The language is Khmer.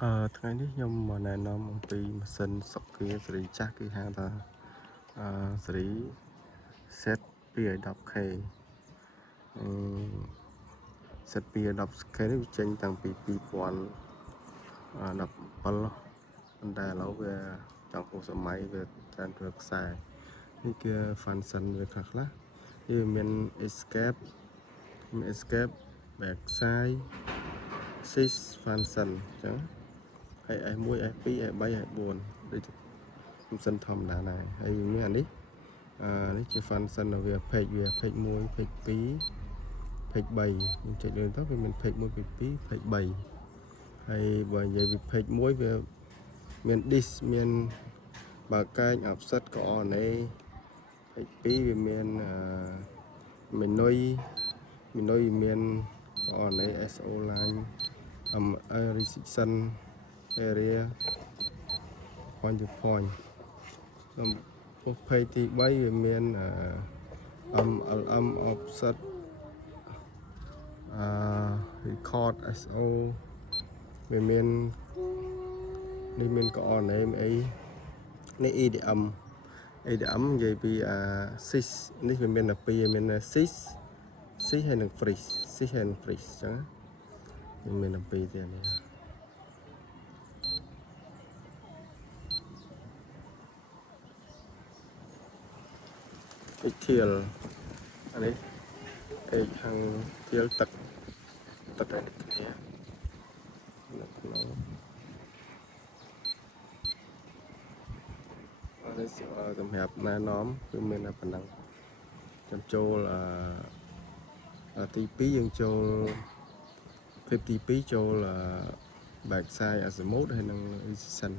ថ្ងៃនេះខ្ញុំមកណែនាំអំពីម៉ាស៊ីនសុកគ្រាសេរីចាស់គឺហៅថាសេរី set 210K set 210K នេះវាចេញតាំងពី2017ប៉ុន្តែឥឡូវវាចង់ហួសសម័យវាច្រើនធ្វើខ្សែនេះគឺ function វាខ្លះវាមាន escape back side 6 function អញ្ចឹងហើយ S1 S2 S3 S4 ដូចខ្ញុំសិនធម្មតាដែរហើយមានអានេះនេះជា function វា page វា page 1 page 2 page 3ខ្ញុំចុចលើទៅវាមាន page 1 page 2 page 3ហើយបើនិយាយពី page 1វាមាន disk មានបើកែង offset coordinate page 2វាមានmenu វាមាន coordinate SO line restriction area point to point ក្នុងពោះ page ទី3វាមាន MLM offset record SO វាមាននេះមាន coordinate អីនេះ EDM និយាយពី6នេះវាមានតែ2មាន6ហើយនិង freeze 6ហើយនិង freeze អញ្ចឹងវាមានតែ2ទៀតនេះអេធៀលអានេះអេខាងធៀលទឹកឲ្យគ្នានៅក្នុងនេះសម្រាប់ណែនាំគឺមានតែប៉ុណ្ណឹងចាំចូលទី2យើងចូល clip ទី2ចូល back side azimuth ហើយនិង precision